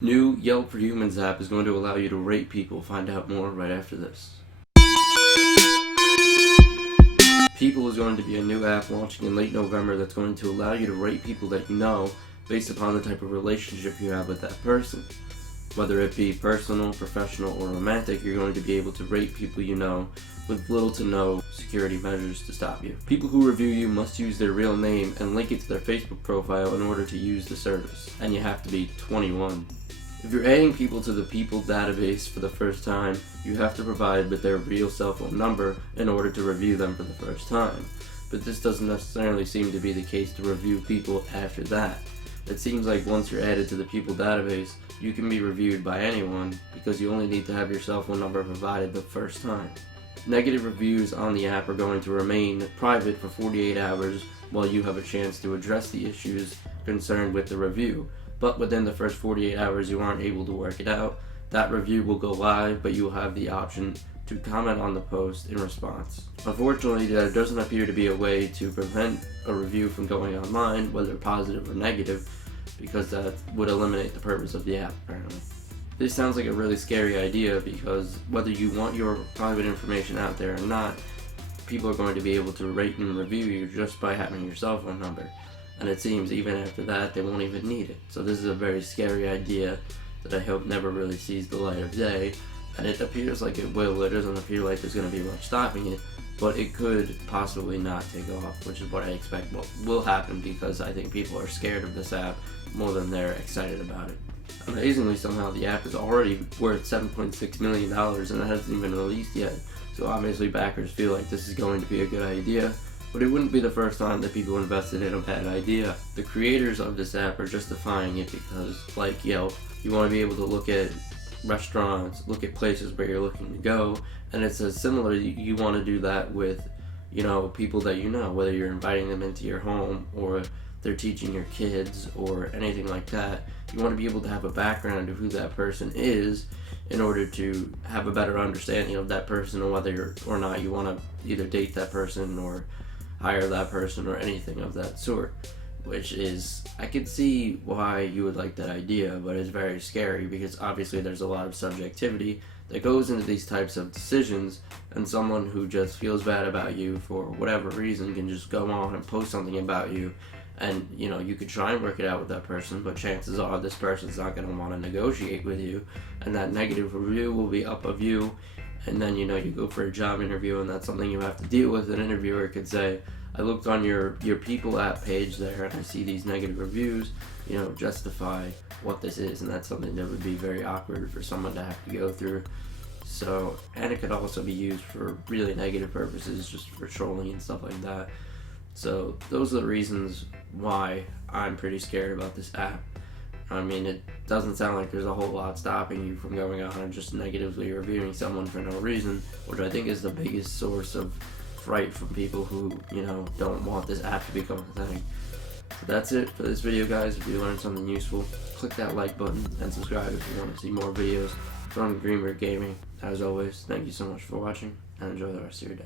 New Yelp for Humans app is going to allow you to rate people. Find out more right after this. People is going to be a new app launching in late November that's going to allow you to rate people that you know based upon the type of relationship you have with that person. Whether it be personal, professional, or romantic, you're going to be able to rate people you know with little to no security measures to stop you. People who review you must use their real name and link it to their Facebook profile in order to use the service, and you have to be 21. If you're adding people to the People database for the first time, you have to provide with their real cell phone number in order to review them for the first time. But this doesn't necessarily seem to be the case to review people after that. It seems like once you're added to the People database, you can be reviewed by anyone because you only need to have your cell phone number provided the first time. Negative reviews on the app are going to remain private for 48 hours while you have a chance to address the issues concerned with the review. But within the first 48 hours you aren't able to work it out, that review will go live, but you will have the option to comment on the post in response. Unfortunately, there doesn't appear to be a way to prevent a review from going online, whether positive or negative, because that would eliminate the purpose of the app, apparently. This sounds like a really scary idea because whether you want your private information out there or not, people are going to be able to rate and review you just by having your cell phone number. And it seems even after that, they won't even need it. So this is a very scary idea that I hope never really sees the light of day. And it appears like it will. It doesn't appear like there's going to be much stopping it. But it could possibly not take off, which is what I expect will happen because I think people are scared of this app more than they're excited about it. Amazingly, somehow the app is already worth $7.6 million and it hasn't even released yet. So obviously backers feel like this is going to be a good idea. But it wouldn't be the first time that people invested in a bad idea. The creators of this app are justifying it because, like Yelp, you want to be able to look at restaurants, look at places where you're looking to go, and it says similarly you want to do that with, people that you know, whether you're inviting them into your home or they're teaching your kids or anything like that. You want to be able to have a background of who that person is in order to have a better understanding of that person and whether or not you want to either date that person or hire that person or anything of that sort, which is, I could see why you would like that idea, but it's very scary because obviously there's a lot of subjectivity that goes into these types of decisions, and someone who just feels bad about you for whatever reason can just go on and post something about you, and you could try and work it out with that person, but chances are this person's not going to want to negotiate with you, and that negative review will be up of you. And then you go for a job interview and that's something you have to deal with. An interviewer could say, I looked on your People app page there and I see these negative reviews, justify what this is, and that's something that would be very awkward for someone to have to go through. So, and it could also be used for really negative purposes, just for trolling and stuff like that. So those are the reasons why I'm pretty scared about this app. I mean, it doesn't sound like there's a whole lot stopping you from going on and just negatively reviewing someone for no reason, which I think is the biggest source of fright from people who, don't want this app to become a thing. So that's it for this video, guys. If you learned something useful, click that like button and subscribe if you want to see more videos from Greenberg Gaming. As always, thank you so much for watching and enjoy the rest of your day.